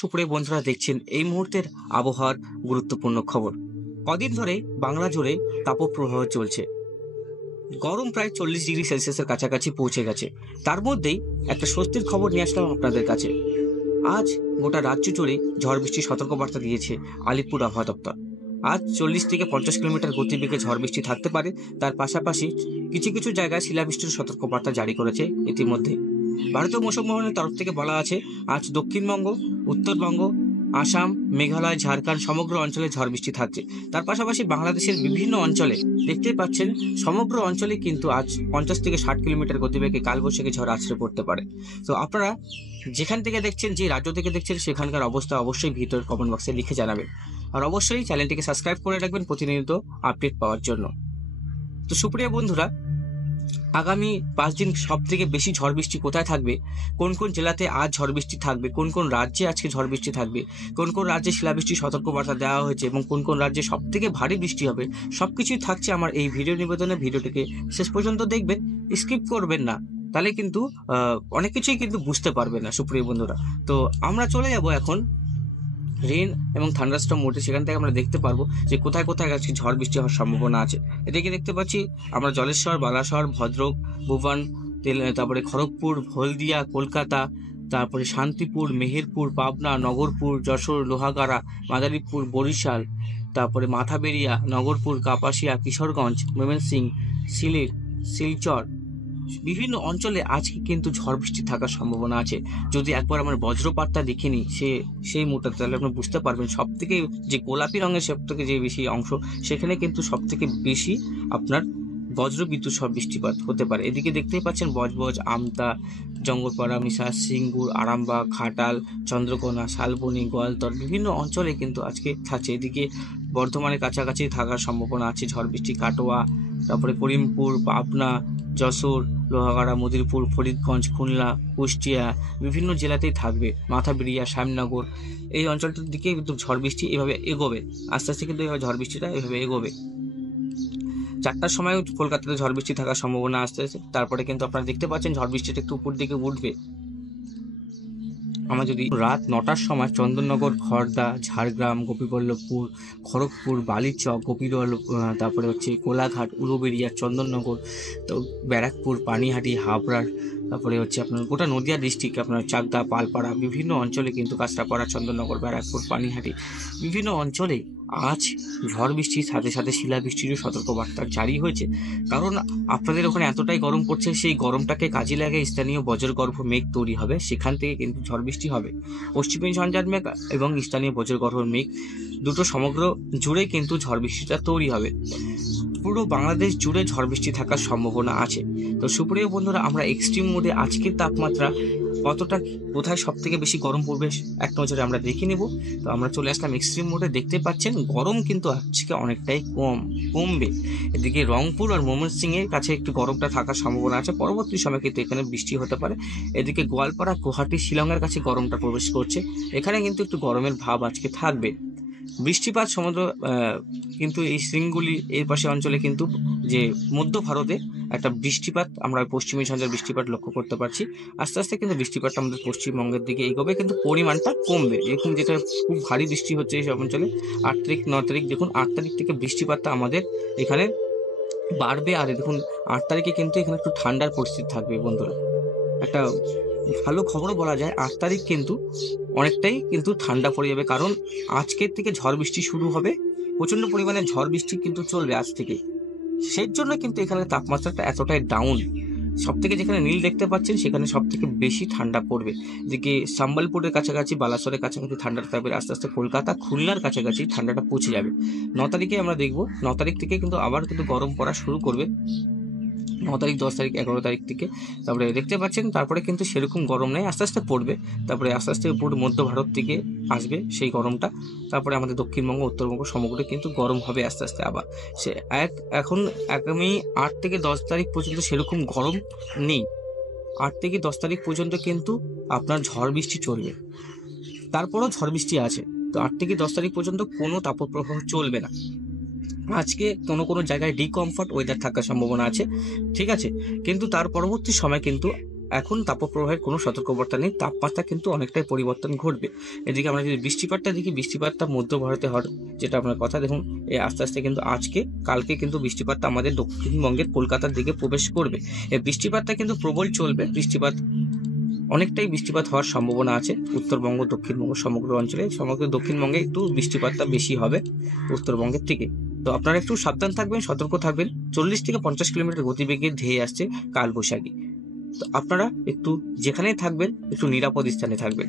সুপ্রিয় বন্ধুরা, দেখছেন এই মুহূর্তের আবহাওয়ার গুরুত্বপূর্ণ খবর। কদিন ধরে বাংলা জুড়ে তাপপ্রবাহ চলছে। গরম প্রায় 40 ডিগ্রি সেলসিয়াসের কাছাকাছি পৌঁছে গেছে। তার মধ্যেই একটা স্বস্তির খবর নিয়ে আসলাম আপনাদের কাছে। আজ গোটা রাজ্য জুড়ে ঝড় বৃষ্টির সতর্কবার্তা দিয়েছে আলিপুর আবহাওয়া দপ্তর। আজ 40 থেকে 50 কিলোমিটার গতিবেগে ঝড় বৃষ্টি থাকতে পারে। তার পাশাপাশি কিছু কিছু জায়গায় শিলাবৃষ্টির সতর্কবার্তা জারি করেছে ইতিমধ্যে। ভারতীয় মৌসুম ভবনের তরফ থেকে বলা আছে, আজ দক্ষিণবঙ্গ, উত্তরবঙ্গ, আসাম, মেঘালয়, ঝাড়খণ্ড সমগ্র অঞ্চলে ঝড় বৃষ্টি থাকছে। তার পাশাপাশি বাংলাদেশের বিভিন্ন অঞ্চলে দেখতেই পাচ্ছেন, সমগ্র অঞ্চলে কিন্তু আজ 50 থেকে 60 কিলোমিটার গতিবেগে কালবৈশাখী ঝড় আছড়ে পড়তে পারে। তো আপনারা যেখান থেকে দেখছেন, যে রাজ্য থেকে দেখছেন, সেখানকার অবস্থা অবশ্যই ভিতর কমেন্ট বক্সে লিখে জানাবেন। আর অবশ্যই চ্যানেলটিকে সাবস্ক্রাইব করে রাখবেন প্রতিনিয়ত আপডেট পাওয়ার জন্য। তো সুপ্রিয় বন্ধুরা, আগামী 5 দিন সব থেকে বেশি ঝড় বৃষ্টি কোথায় থাকবে, কোন কোন জেলাতে আজ ঝড় বৃষ্টি থাকবে, কোন কোন রাজ্যে আজকে ঝড় বৃষ্টি থাকবে, কোন কোন রাজ্যে শিলাবৃষ্টির সতর্কবার্তা দেওয়া হয়েছে এবং কোন কোন রাজ্যে সব থেকে ভারী বৃষ্টি হবে, সবকিছুই থাকছে আমার এই ভিডিও নিবেদনে। ভিডিওটিকে শেষ পর্যন্ত দেখবেন, স্কিপ করবেন না, তাহলে কিন্তু অনেক কিছুই কিন্তু বুঝতে পারবেন না সুপ্রিয় বন্ধুরা। তো আমরা চলে যাব এখন রেন এবং থান্ডারস্টর্ম মোডে। সেখান থেকে আমরা দেখতে পারবো যে কোথায় কোথায় আজকে ঝড় বৃষ্টি হওয়ার সম্ভাবনা আছে। এদিকে দেখতে পাচ্ছি আমরা জলেশ্বর, বালাসর, ভদ্রক, ভুবন, তারপরে খড়গপুর, হলদিয়া, কলকাতা, তারপরে শান্তিপুর, মেহেরপুর, পাবনা, নগরপুর, যশোর, লোহাগাড়া, মাদারীপুর, বরিশাল, তারপরে মাথাবেড়িয়া, নগরপুর, কাপাসিয়া, কিশোরগঞ্জ, ময়মনসিংহ, সিলেট, শিলচর, বিভিন্ন অঞ্চলে আজকে কিন্তু ঝড় বৃষ্টি থাকার সম্ভাবনা আছে। যদি একবার আমার বজ্রপাতটা দেখে নিই সেই মুহূর্তে, তাহলে আপনি বুঝতে পারবেন সব থেকে যে গোলাপি রঙের সব থেকে যে বেশি অংশ, সেখানে কিন্তু সব থেকে বেশি আপনার বজ্র বিদ্যুৎ সব বৃষ্টিপাত হতে পারে। এদিকে দেখতেই পাচ্ছেন বজবজ, আমতা, জঙ্গলপাড়া, মিশা, সিঙ্গুর, আরামবাগ, ঘাটাল, চন্দ্রকোনা, শালবনী, গোয়ালতর বিভিন্ন অঞ্চলে কিন্তু আজকে থাকছে। এদিকে বর্ধমানের কাছাকাছি থাকার সম্ভাবনা আছে ঝড় বৃষ্টি। কাটোয়া, তারপরে করিমপুর, পাবনা, যশোর, লোহাগাড়া, মদিরপুর, ফরিদগঞ্জ, খুলনা, কুষ্টিয়া বিভিন্ন জেলাতেই থাকবে। মাথাবেড়িয়া, শ্যামনগর এই অঞ্চলটার দিকে কিন্তু ঝড় বৃষ্টি এভাবে এগোবে। আস্তে আস্তে কিন্তু এভাবে ঝড় বৃষ্টিটা এভাবে এগোবে। 4টার সময় কলকাতাতে ঝড় বৃষ্টি থাকার সম্ভাবনা আসতে আছে। তারপরে কিন্তু আপনারা দেখতে পাচ্ছেন ঝড় বৃষ্টিটা একটু উপর দিকে উঠবে। আমরা যদি রাত 9টার সময় চন্দননগর, খড়দা, ঝাড়গ্রাম, গোপীবল্লভপুর, খড়গপুর, বালিচক, গোপীবল্লভ, তারপরে হচ্ছে কোলাঘাট, উলুবেড়িয়া, চন্দননগর, তো ব্যারাকপুর, পানিহাটি, হাবড়ার, তারপরে হচ্ছে আপনার গোটা নদিয়া ডিস্ট্রিক্ট, আপনার চাকদা, পালপাড়া বিভিন্ন অঞ্চলে কিন্তু কাঁচরাপাড়া, চন্দননগর, ব্যারাকপুর, পানিহাটি বিভিন্ন অঞ্চলে আজ ঝড় বৃষ্টির সাথে সাথে শিলাবৃষ্টিরও সতর্কবার্তা জারি হয়েছে। কারণ আপনাদের ওখানে এতটাই গরম পড়ছে, সেই গরমটাকে কাজে লাগে স্থানীয় বজ্রগর্ভ মেঘ তৈরি হবে, সেখান থেকে কিন্তু ঝড় বৃষ্টি হবে। পশ্চিমী ঝঞ্ঝার মেঘ এবং স্থানীয় বজ্রগর্ভ মেঘ দুটো সমগ্র জুড়ে কিন্তু ঝড় বৃষ্টিটা তৈরি হবে। পুরো বাংলাদেশ জুড়ে ঝড় বৃষ্টি থাকার সম্ভাবনা আছে। তো সুপ্রিয় বন্ধুরা, আমরা এক্সট্রিম মোডে আজকের তাপমাত্রা কতটা, কোথায় সব থেকে বেশি গরম পড়বে এক নজরে আমরা দেখে নেব। তো আমরা চলে আসলাম এক্সট্রিম মোডে। দেখতে পাচ্ছেন গরম কিন্তু আজকে অনেকটাই কমবে। এদিকে রংপুর আর ময়মনসিংহের কাছে একটু গরমটা থাকার সম্ভাবনা আছে। পরবর্তী সময় কিন্তু এখানে বৃষ্টি হতে পারে। এদিকে গোয়ালপাড়া, গুয়াহাটি, শিলংয়ের কাছে গরমটা প্রবেশ করছে। এখানে কিন্তু একটু গরমের ভাব আজকে থাকবে। বৃষ্টিপাত সমুদ্র কিন্তু এই শৃঙ্গগুলি এই পাশে অঞ্চলে কিন্তু যে মধ্য ভারতে একটা বৃষ্টিপাত, আমরা পশ্চিমী ঝঞ্ঝার বৃষ্টিপাত লক্ষ্য করতে পারছি। আস্তে আস্তে কিন্তু বৃষ্টিপাতটা আমাদের পশ্চিমবঙ্গের দিকে এগোবে, কিন্তু পরিমাণটা কমবে। এরকম যেটা খুব ভারী বৃষ্টি হচ্ছে এই সব অঞ্চলে 8 তারিখ 9 তারিখ, দেখুন 8 তারিখ থেকে বৃষ্টিপাতটা আমাদের এখানে বাড়বে। আর দেখুন 8 তারিখে কিন্তু এখানে একটু ঠান্ডার পরিস্থিতি থাকবে বন্ধুরা। একটা ভালো খবরও বলা যায়, 8 তারিখ কিন্তু অনেকটাই কিন্তু ঠান্ডা পড়ে যাবে। কারণ আজকের থেকে ঝড় বৃষ্টি শুরু হবে, প্রচণ্ড পরিমাণে ঝড় বৃষ্টি কিন্তু চলবে আজ থেকে। সেই জন্য কিন্তু এখানে তাপমাত্রাটা এতটাই ডাউন। সব থেকে যেখানে নীল দেখতে পাচ্ছেন, সেখানে সব থেকে বেশি ঠান্ডা পড়বে। এদিকে সম্বলপুরের কাছাকাছি, বালাসরের কাছাকাছি ঠান্ডাটা থাকবে। আস্তে আস্তে কলকাতা, খুলনার কাছাকাছি ঠান্ডাটা পৌঁছে যাবে। 9 তারিখে আমরা দেখবো, 9 তারিখ থেকে কিন্তু আবার কিন্তু গরম পড়া শুরু করবে। 9 তারিখ, 10 তারিখ, 11 তারিখ থেকে তারপরে দেখতে পাচ্ছেন, তারপরে কিন্তু সেরকম গরম নেই, আস্তে আস্তে পড়বে। তারপরে আস্তে আস্তে পুরো মধ্য ভারত থেকে আসবে সেই গরমটা। তারপরে আমাদের দক্ষিণবঙ্গ, উত্তরবঙ্গ সমগ্র কিন্তু গরম হবে আস্তে আস্তে। আবার সে এখন আগামী 8 থেকে 10 তারিখ পর্যন্ত সেরকম গরম নেই। 8 থেকে 10 তারিখ পর্যন্ত কিন্তু আপনার ঝড় বৃষ্টি চলবে, তারপরও ঝড় বৃষ্টি আছে। তো 8 থেকে 10 তারিখ পর্যন্ত কোনো তাপপ্রবাহ চলবে না। আজকে কোনো কোনো জায়গায় ডিকমফর্ট ওয়েদার থাকার সম্ভাবনা আছে, ঠিক আছে, কিন্তু তার পরবর্তী সময় কিন্তু এখন তাপপ্রবাহের কোনো সতর্কবার্তা নেই, তাপমাত্রা কিন্তু অনেকটাই পরিবর্তন ঘটবে। এদিকে আমরা যদি বৃষ্টিপাতটা দেখি, বৃষ্টিপাতটা মধ্য ভারতে হওয়ার যেটা আপনার কথা, দেখুন এই আস্তে আস্তে কিন্তু আজকে কালকে কিন্তু বৃষ্টিপাতটা আমাদের দক্ষিণবঙ্গের কলকাতার দিকে প্রবেশ করবে। এই বৃষ্টিপাতটা কিন্তু প্রবল চলবে, অনেকটাই বৃষ্টিপাত হওয়ার সম্ভাবনা আছে উত্তরবঙ্গ, দক্ষিণবঙ্গ সমগ্র অঞ্চলে। সমগ্র দক্ষিণবঙ্গে একটু বৃষ্টিপাতটা বেশি হবে উত্তরবঙ্গের থেকে। তো আপনারা একটু সাবধান থাকবেন, সতর্ক থাকবেন। 40 থেকে 50 কিলোমিটার গতিবেগে ধেয়ে আসছে কালবৈশাখী। তো আপনারা একটু যেখানেই থাকবেন একটু নিরাপদ স্থানে থাকবেন।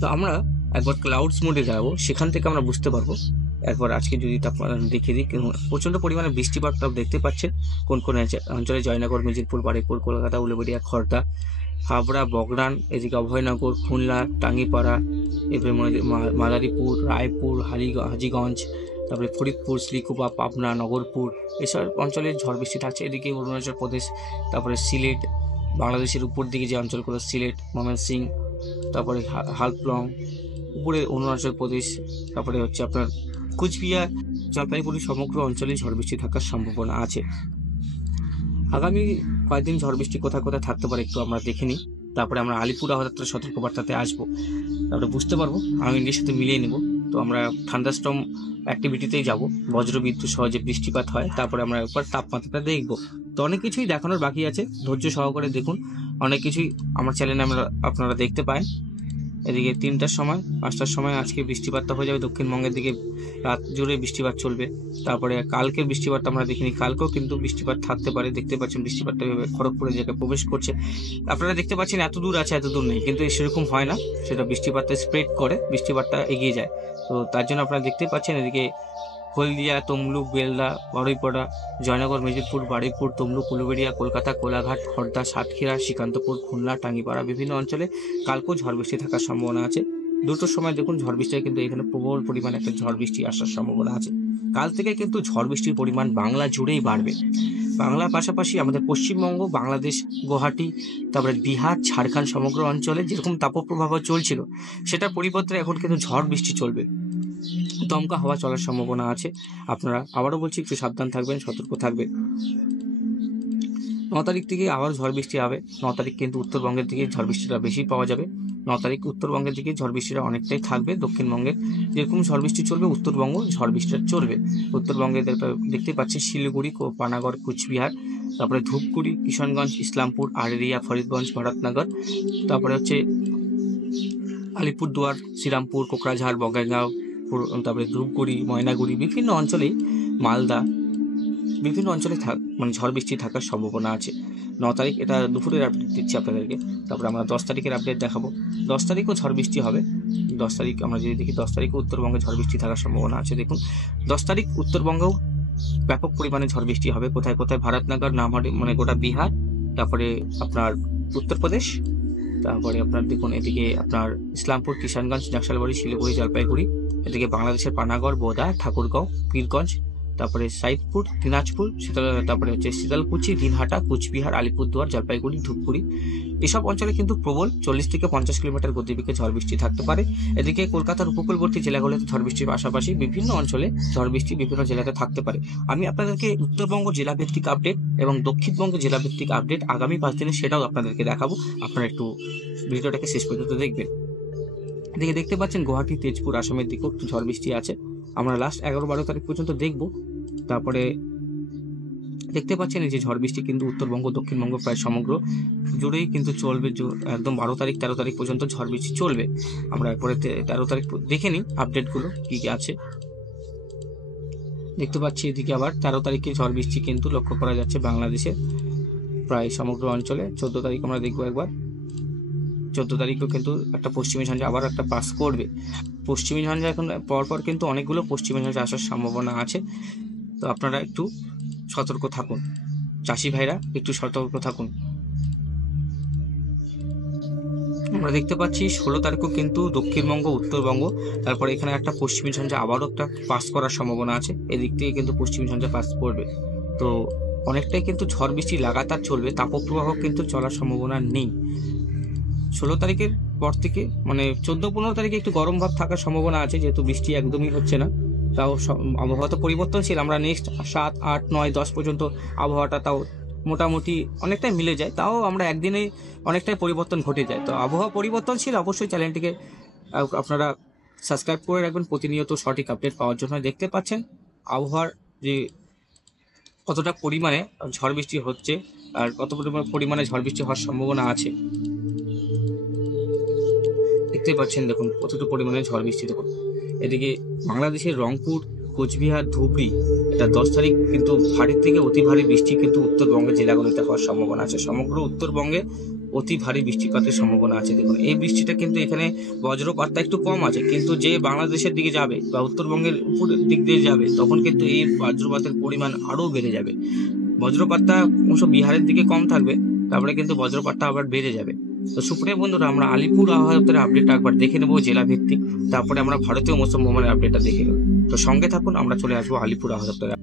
তো আমরা একবার ক্লাউডস মোডে যাবো, সেখান থেকে আমরা বুঝতে পারবো। একবার আজকে যদি তাপমাত্রা দেখিয়ে দিই, প্রচণ্ড পরিমাণে বৃষ্টিপাত দেখতে পাচ্ছেন কোন কোন অঞ্চলে: জয়নগর, মেদিনীপুর, বারুইপুর, কলকাতা, উলুবেড়িয়া, খড়দা, হাবড়া, বগরান, এদিকে অভয়নগর, খুলনা, টাঙ্গিপাড়া, এরপরে মাদারীপুর, রায়পুর, হাজীগঞ্জ, তারপরে ফরিদপুর, শ্রীকুপা, পাবনা, নগরপুর, এসব অঞ্চলে ঝড় বৃষ্টি থাকছে। এদিকে অরুণাচল প্রদেশ, তারপরে সিলেট, বাংলাদেশের উপর দিকে যে অঞ্চলগুলো সিলেট, ময়মনসিংহ, তারপরে হালফলং, উপরে অরুণাচল প্রদেশ, তারপরে হচ্ছে আপনার কুচবিহার, জলপাইগুড়ি, সমগ্র অঞ্চলে ঝড় বৃষ্টি থাকার সম্ভাবনা আছে। আগামী কয়েকদিন ঝড় বৃষ্টি কোথায় কোথায় থাকতে পারে একটু আমরা দেখে নিই, তারপরে আমরা আলিপুর আবহাওয়া সতর্কবার্তাতে আসবো, তারপরে বুঝতে পারবো, আমি ইন্ডিয়ার সাথে মিলিয়ে নেব। তো আমরা থান্ডারস্টর্ম অ্যাক্টিভিটিতেই যাব, বজ্রবিদ্যুৎ সহ যে বৃষ্টিপাত হয়, তারপরে আমরা একবার তাপমাত্রাটা দেখবো। তো অনেক কিছুই দেখানোর বাকি আছে, ধৈর্য সহকারে দেখুন। অনেক কিছুই আমার চ্যানেলে আপনারা দেখতে পায়। এদিকে 3টার সময় 5টার সময় আজকে বৃষ্টিপাতটা হয়ে যাবে দক্ষিণবঙ্গের দিকে, রাত জুড়ে বৃষ্টিপাত চলবে। তারপরে কালকের বৃষ্টিপাতটা আমরা দেখিনি, কালকেও কিন্তু বৃষ্টিপাত থাকতে পারে। দেখতে পাচ্ছেন বৃষ্টিপাতটা খড়গপুরের জায়গায় প্রবেশ করছে। আপনারা দেখতে পাচ্ছেন এত দূর আছে, এত দূর নেই, কিন্তু সেরকম হয় না, সেটা বৃষ্টিপাতটা স্প্রেড করে, বৃষ্টিপাতটা এগিয়ে যায়। তো তার জন্য আপনারা দেখতে পাচ্ছেন এদিকে হলদিয়া, তমলুক, বেলদা, বারুইপাড়া, জয়নগর, মেদিনীপুর, বারুইপুর, তমলুক, উলুবেড়িয়া, কলকাতা, কোলাঘাট, খড়দা, সাতক্ষীরা, শ্রীকান্তপুর, খুলনা, টাঙ্গিপাড়া, বিভিন্ন অঞ্চলে কালকেও ঝড় বৃষ্টি থাকার সম্ভাবনা আছে। 2টোর সময় দেখুন ঝড় বৃষ্টি, কিন্তু এখানে প্রবল পরিমাণে একটা ঝড় বৃষ্টি আসার সম্ভাবনা আছে। কাল থেকে কিন্তু ঝড় বৃষ্টির পরিমাণ বাংলা জুড়েই বাড়বে। বাংলার পাশাপাশি আমাদের পশ্চিমবঙ্গ, বাংলাদেশ, গুয়াহাটি, তারপরে বিহার, ঝাড়খণ্ড সমগ্র অঞ্চলে যেরকম তাপপ্রবাহ চলছিল, সেটার পরিবর্তে এখন কিন্তু ঝড় বৃষ্টি চলবে, দমকা হাওয়া চলার সম্ভাবনা আছে। আপনারা আবারও বলছি একটু সাবধান থাকবেন, সতর্ক থাকবেন। 9 তারিখ থেকে আবার ঝড় বৃষ্টি হবে। 9 তারিখ কিন্তু উত্তরবঙ্গের দিকে ঝড় বৃষ্টিটা বেশি পাওয়া যাবে। 9 তারিখ উত্তরবঙ্গের দিকে ঝড় বৃষ্টিটা অনেকটাই থাকবে। দক্ষিণবঙ্গের যেরকম ঝড় বৃষ্টি চলবে, উত্তরবঙ্গ ঝড় বৃষ্টিটা চলবে। উত্তরবঙ্গে দেখতে পাচ্ছি শিলিগুড়ি, পানাগড়, কুচবিহার, তারপরে ধূপগুড়ি, কিশনগঞ্জ, ইসলামপুর, আড়িয়া, ফরিদগঞ্জ, ভরতনগর, তারপরে হচ্ছে আলিপুরদুয়ার, শ্রীরামপুর, কোকরাঝাড়, বঙ্গাইগাঁও, তারপরে ধূপগুড়ি, ময়নাগুড়ি, বিভিন্ন অঞ্চলেই, মালদা, বিভিন্ন অঞ্চলে ঝড় বৃষ্টি থাকার সম্ভাবনা আছে। 9 তারিখ এটা দুপুরের আপডেট দিচ্ছি আপনাদেরকে। তারপরে আমরা 10 তারিখের আপডেট দেখাবো। 10 তারিখও ঝড় বৃষ্টি হবে। 10 তারিখ আমরা যদি দেখি, 10 তারিখও উত্তরবঙ্গে ঝড় বৃষ্টি থাকার সম্ভাবনা আছে। দেখুন 10 তারিখ উত্তরবঙ্গেও ব্যাপক পরিমাণে ঝড় বৃষ্টি হবে। কোথায় কোথায়? ভরতনগর, নামহাটি, মানে গোটা বিহার, তারপরে আপনার উত্তরপ্রদেশ, তারপরে আপনার দেখুন এদিকে আপনার ইসলামপুর, কিষানগঞ্জ, নকশালবাড়ি, শিলিগুড়ি, জলপাইগুড়ি, এদিকে বাংলাদেশের পানাগড়, বোদা, ঠাকুরগাঁও, পীরগঞ্জ, তারপরে সাইদপুর, দিনাজপুর, তারপরে হচ্ছে শীতলকুচি, দিনহাটা, কুচবিহার, আলিপুরদুয়ার, জলপাইগুড়ি, ধূপগুড়ি, এসব অঞ্চলে কিন্তু প্রবল 40 থেকে 50 কিলোমিটার গতিবেগে ঝড় বৃষ্টি থাকতে পারে। এদিকে কলকাতার উপকূলবর্তী জেলাগুলোতে ঝড় বৃষ্টির পাশাপাশি বিভিন্ন অঞ্চলে ঝড় বৃষ্টি বিভিন্ন জেলাতে থাকতে পারে। আমি আপনাদেরকে উত্তরবঙ্গ জেলাভিত্তিক আপডেট এবং দক্ষিণবঙ্গ জেলাভিত্তিক আপডেট আগামী 5 দিনে সেটাও আপনাদেরকে দেখাবো। আপনারা একটু ভিডিওটাকে শেষ পর্যন্ত দেখবেন। এদিকে দেখতে পাচ্ছেন গুয়াহাটি, তেজপুর, আসামের দিকেও একটু ঝড় বৃষ্টি আছে। আমরা লাস্ট 11-12 তারিখ পর্যন্ত দেখব। তারপরে দেখতে পাচ্ছেন এই যে ঝড় বৃষ্টি কিন্তু উত্তরবঙ্গ, দক্ষিণবঙ্গ প্রায় সমগ্র জুড়েই কিন্তু চলবে। একদম 12 তারিখ 13 তারিখ পর্যন্ত ঝড় বৃষ্টি চলবে। আমরা এরপরে 13 তারিখ দেখে নিই আপডেটগুলো কী কী আছে। দেখতে পাচ্ছি এদিকে আবার 13 তারিখে ঝড় বৃষ্টি কিন্তু লক্ষ্য করা যাচ্ছে বাংলাদেশে প্রায় সমগ্র অঞ্চলে। 14 তারিখ আমরা দেখবো একবার। 14 তারিখেও কিন্তু একটা পশ্চিমী ঝঞ্ঝা আবার একটা পাস করবে। পশ্চিমী ঝঞ্ঝা এখন পরপর কিন্তু অনেকগুলো পশ্চিমী ঝঞ্ঝা আসার সম্ভাবনা আছে। তো আপনারা একটু সতর্ক থাকুন, চাষি ভাইরা একটু সতর্ক থাকুন। আমরা দেখতে পাচ্ছি 16 তারিখও কিন্তু দক্ষিণবঙ্গ, উত্তরবঙ্গ, তারপরে এখানে একটা পশ্চিমী ঝঞ্ঝা আবারও একটা পাস করার সম্ভাবনা আছে। এদিক থেকে কিন্তু পশ্চিমী ঝঞ্ঝা পাস করবে। তো অনেকটাই কিন্তু ঝড় বৃষ্টি লাগাতার চলবে, তাপপ্রবাহ কিন্তু চলার সম্ভাবনা নেই। 16 তারিখের পর থেকে মানে 14-15 তারিখে একটু গরম ভাব থাকার সম্ভাবনা আছে, যেহেতু বৃষ্টি একদমই হচ্ছে না। তাও আবহাওয়া তো পরিবর্তনশীল। আমরা নেক্সট 7, 8, 9, 10 পর্যন্ত আবহাওয়াটা তাও মোটামুটি অনেকটাই মিলে যায়, তাও আমরা একদিনে অনেকটাই পরিবর্তন ঘটে যায়। তো আবহাওয়া পরিবর্তনশীল, অবশ্যই চ্যানেলটিকে আপনারা সাবস্ক্রাইব করে রাখবেন প্রতিনিয়ত সঠিক আপডেট পাওয়ার জন্য। দেখতে পাচ্ছেন আবহাওয়ার যে কতটা পরিমাণে ঝড় বৃষ্টি হচ্ছে আর কত পরিমাণে ঝড় বৃষ্টি হওয়ার সম্ভাবনা আছে দেখতে পাচ্ছেন। দেখুন কতটা পরিমাণে ঝড় বৃষ্টি। দেখুন এদিকে বাংলাদেশের রংপুর, কোচবিহার, ধুবড়ি, এটা 10 তারিখ কিন্তু ভারী থেকে অতি ভারী বৃষ্টি কিন্তু উত্তরবঙ্গের জেলাগুলিতে হওয়ার সম্ভাবনা আছে। সমগ্র উত্তরবঙ্গে অতি ভারী বৃষ্টিপাতের সম্ভাবনা আছে। দেখুন এই বৃষ্টিটা কিন্তু এখানে বজ্রপাতটা একটু কম আছে, কিন্তু যে বাংলাদেশের দিকে যাবে বা উত্তরবঙ্গের উপরের দিক দিয়ে যাবে তখন কিন্তু এই বজ্রপাতের পরিমাণ আরও বেড়ে যাবে। বজ্রপাতটা অবশ্য বিহারের দিকে কম থাকবে, তারপরে কিন্তু বজ্রপাতটা আবার বেড়ে যাবে। তো সুপ্রিয় বন্ধুরা, আমরা আলিপুর আবহাওয়া দপ্তরের আপডেটটা একবার দেখে নেবো জেলা ভিত্তিক, তারপরে আমরা ভারতীয় মৌসুম ভবনের আপডেটটা দেখে নেব। তো সঙ্গে থাকুন, আমরা চলে আসবো আলিপুর আবহাওয়া দপ্তরে।